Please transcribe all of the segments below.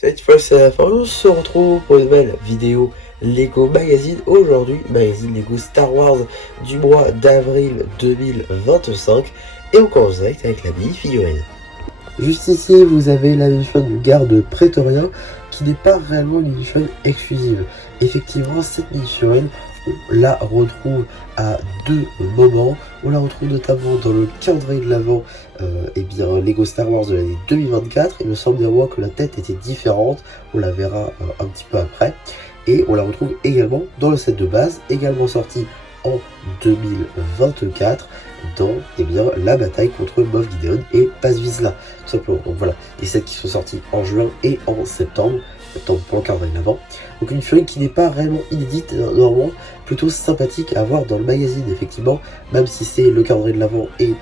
Cette fois c'est la fin, on se retrouve pour une nouvelle vidéo Lego Magazine. Aujourd'hui, magazine Lego Star Wars du mois d'avril 2025. Et on commence direct avec la mini-figurine. Juste ici, vous avez la minifigurine du garde prétorien qui n'est pas réellement une minifigurine exclusive. Effectivement, cette minifigurine, on la retrouve à deux moments. On la retrouve notamment dans le calendrier de l'Avent, Lego Star Wars de l'année 2024. Il me semble néanmoins que la tête était différente. On la verra un petit peu après. Et on la retrouve également dans le set de base, également sorti en 2024 dans la bataille contre Moff Gideon et Paz Vizsla, tout simplement. Donc voilà, les sets qui sont sortis en juin et en septembre pour le calendrier de l'Avent. Donc une figurine qui n'est pas réellement inédite, normalement plutôt sympathique à avoir dans le magazine, effectivement, même si c'est le calendrier de l'Avent et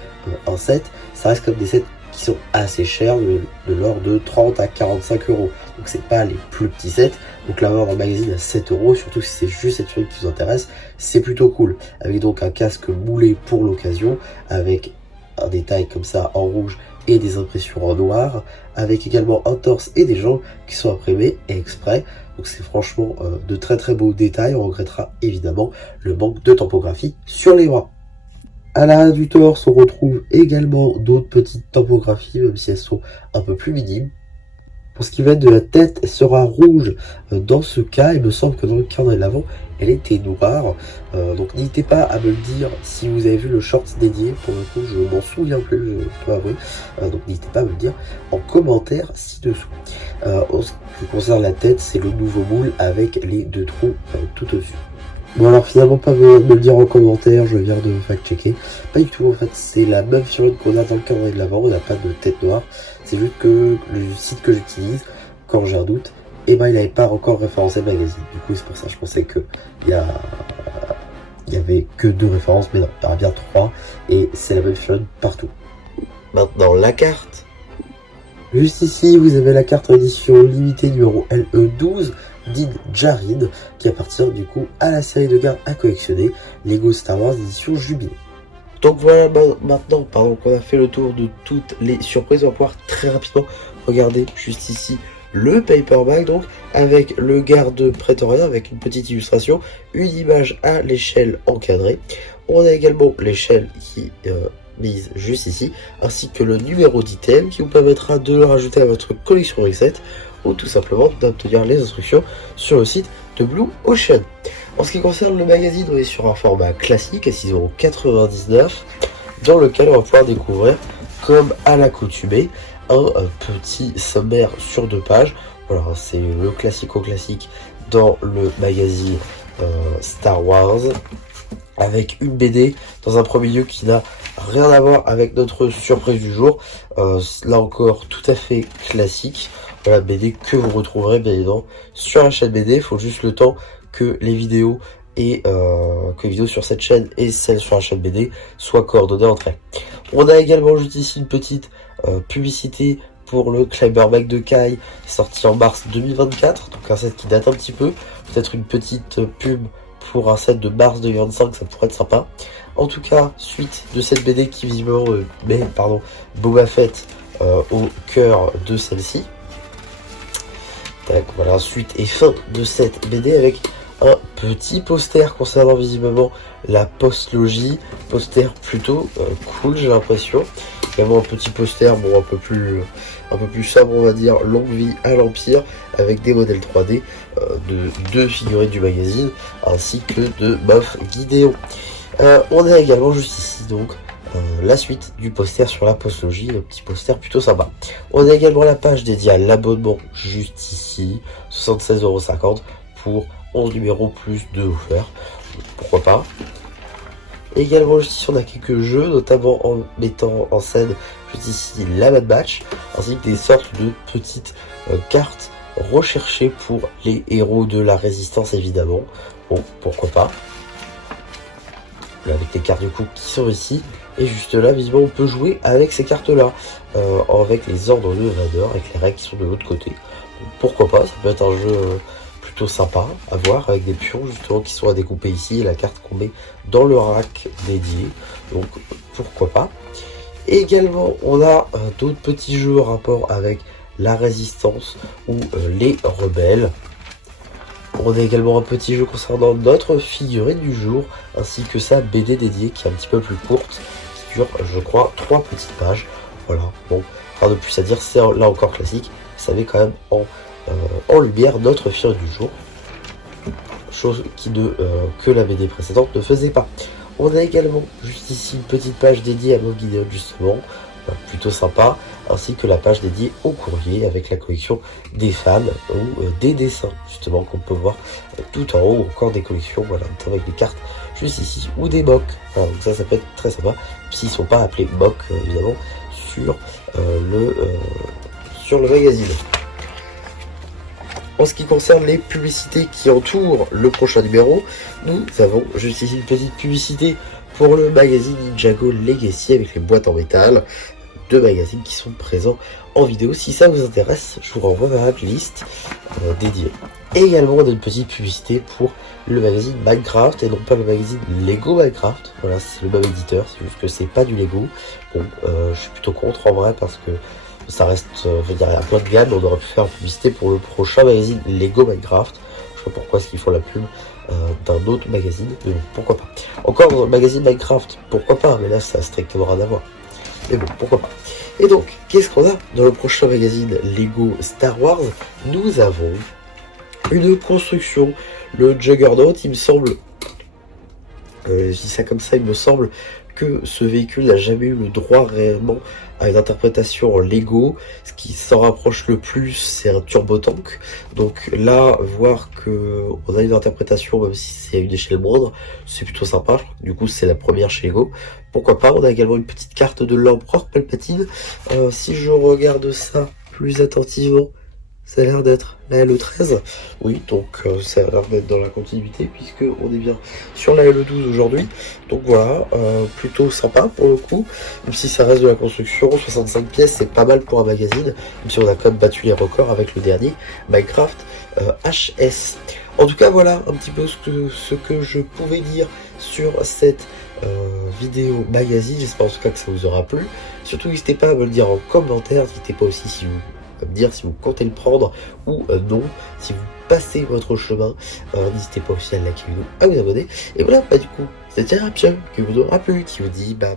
un set, ça reste comme des sets qui sont assez chers, de l'ordre de 30 à 45 euros. Donc c'est pas les plus petits sets. Donc l'avoir dans le magazine à 7 euros, surtout si c'est juste cette figurine qui vous intéresse, c'est plutôt cool. Avec donc un casque moulé pour l'occasion, avec un détail comme ça en rouge et des impressions en noir, avec également un torse et des jambes qui sont imprimés exprès. Donc c'est franchement de très très beaux détails. On regrettera évidemment le manque de typographie sur les bras. À l'arrière du torse, on retrouve également d'autres petites typographies, même si elles sont un peu plus minimes. Pour ce qui va être de la tête, elle sera rouge dans ce cas. Il me semble que dans le calendrier de l'Avent, elle était noire. Donc n'hésitez pas à me le dire si vous avez vu le short dédié. Pour le coup, je m'en souviens plus, je dois avouer. Donc n'hésitez pas à me le dire en commentaire ci-dessous. En ce qui concerne la tête, c'est le nouveau moule avec les deux trous tout au-dessus. Bon alors finalement pas me le dire en commentaire, je viens de fact-checker. Pas du tout en fait, c'est la même figurine qu'on a dans le calendrier de l'Avent, on n'a pas de tête noire. C'est juste que le site que j'utilise, quand j'ai un doute, il n'avait pas encore référencé le magazine. Du coup c'est pour ça que je pensais que il y avait que deux références, mais non, il y aura bien trois, et c'est la même figurine partout. Maintenant la carte. Juste ici, vous avez la carte édition limitée numéro LE12 Din Djarin, qui appartient du coup à la série de garde à collectionner, Lego Star Wars édition Jubilé. Donc voilà, maintenant qu'on a fait le tour de toutes les surprises, on va pouvoir très rapidement regarder juste ici le paperback, donc avec le garde prétorien, avec une petite illustration, une image à l'échelle encadrée. On a également l'échelle qui mise juste ici, ainsi que le numéro d'item qui vous permettra de le rajouter à votre collection reset ou tout simplement d'obtenir les instructions sur le site de Blue Ocean. En ce qui concerne le magazine, on est sur un format classique à 6,99 € dans lequel on va pouvoir découvrir, comme à l'accoutumée, un petit sommaire sur 2 pages. Voilà, c'est le classico-classique dans le magazine Star Wars, avec une BD dans un premier lieu qui n'a rien à voir avec notre surprise du jour. Là encore, tout à fait classique. Voilà, BD que vous retrouverez bien évidemment sur la chaîne BD. Il faut juste le temps que les vidéos et que les vidéos sur cette chaîne et celles sur la chaîne BD soient coordonnées entre elles. On a également juste ici une petite publicité pour le Climberback de Kai, sorti en mars 2024, donc un set qui date un petit peu. Peut-être une petite pub pour un set de mars 2025, ça pourrait être sympa. En tout cas, suite de cette BD qui visiblement met Boba Fett au cœur de celle-ci. Voilà, suite et fin de cette BD avec un petit poster concernant visiblement la postlogie. Poster plutôt cool, j'ai l'impression. Également un petit poster, bon, un peu plus sobre, on va dire, longue vie à l'Empire, avec des modèles 3D de deux figurines du magazine, ainsi que de Moff Gideon. On a également juste ici donc la suite du poster sur la postlogie, le petit poster plutôt sympa. On a également la page dédiée à l'abonnement juste ici, 76,50 € pour 11 numéros plus 2 offerts, pourquoi pas. Également juste ici on a quelques jeux, notamment en mettant en scène juste ici la Bad Batch, ainsi que des sortes de petites cartes recherchées pour les héros de la résistance évidemment. Bon, pourquoi pas. Avec les cartes du coup qui sont ici, et juste là visiblement on peut jouer avec ces cartes là, avec les ordres de Vader, avec les règles qui sont de l'autre côté. Donc, pourquoi pas, ça peut être un jeu plutôt sympa à voir, avec des pions justement qui sont à découper ici, et la carte qu'on met dans le rack dédié, donc pourquoi pas. Et également on a d'autres petits jeux en rapport avec la résistance ou les rebelles. On a également un petit jeu concernant notre figurine du jour, ainsi que sa BD dédiée qui est un petit peu plus courte, qui dure, je crois, 3 petites pages. Voilà, bon, rien de plus à dire, c'est là encore classique, ça met quand même en lumière notre figurine du jour, chose que la BD précédente ne faisait pas. On a également juste ici une petite page dédiée à Mob Gideon justement, plutôt sympa, ainsi que la page dédiée au courrier avec la collection des fans ou des dessins justement qu'on peut voir tout en haut, encore des collections, voilà, notamment avec des cartes juste ici ou des mocs. Voilà, donc ça peut être très sympa, s'ils ne sont pas appelés mocs évidemment sur le magazine. En ce qui concerne les publicités qui entourent le prochain numéro, nous avons juste ici une petite publicité pour le magazine Ninjago Legacy avec les boîtes en métal. 2 magazines qui sont présents en vidéo. Si ça vous intéresse, je vous renvoie vers la playlist dédiée. Et également, on a une petite publicité pour le magazine Minecraft et non pas le magazine Lego Minecraft. Voilà, c'est le même éditeur, c'est juste que c'est pas du Lego. Bon, je suis plutôt contre en vrai parce que ça reste, je veux dire, un point de gamme. On aurait pu faire une publicité pour le prochain magazine Lego Minecraft. Je sais pas pourquoi est-ce qu'ils font la pub d'un autre magazine, mais bon, pourquoi pas. Encore dans le magazine Minecraft, pourquoi pas, mais là ça a strictement rien à voir. Mais bon, pourquoi pas. Et donc, qu'est-ce qu'on a dans le prochain magazine Lego Star Wars? Nous avons une construction, le Juggernaut, il me semble, je dis ça comme ça, il me semble que ce véhicule n'a jamais eu le droit réellement à une interprétation en Lego. Ce qui s'en rapproche le plus, c'est un turbo tank. Donc là, voir que on a une interprétation, même si c'est à une échelle moindre, c'est plutôt sympa. Du coup, c'est la première chez Lego. Pourquoi pas. On a également une petite carte de l'empereur Palpatine. Si je regarde ça plus attentivement, ça a l'air d'être la LE13. Oui, donc ça a l'air d'être dans la continuité puisque on est bien sur la LE12 aujourd'hui. Donc voilà, plutôt sympa pour le coup. Même si ça reste de la construction, 65 pièces, c'est pas mal pour un magazine. Même si on a quand même battu les records avec le dernier Minecraft HS. En tout cas, voilà un petit peu ce que je pouvais dire sur cette vidéo magazine. J'espère en tout cas que ça vous aura plu. Surtout, n'hésitez pas à me le dire en commentaire. N'hésitez pas aussi si vous me dire si vous comptez le prendre ou non, si vous passez votre chemin. N'hésitez pas aussi à liker la vidéo, à vous abonner. Et voilà, bah du coup, c'était un qui vous aura plu, qui vous dit bah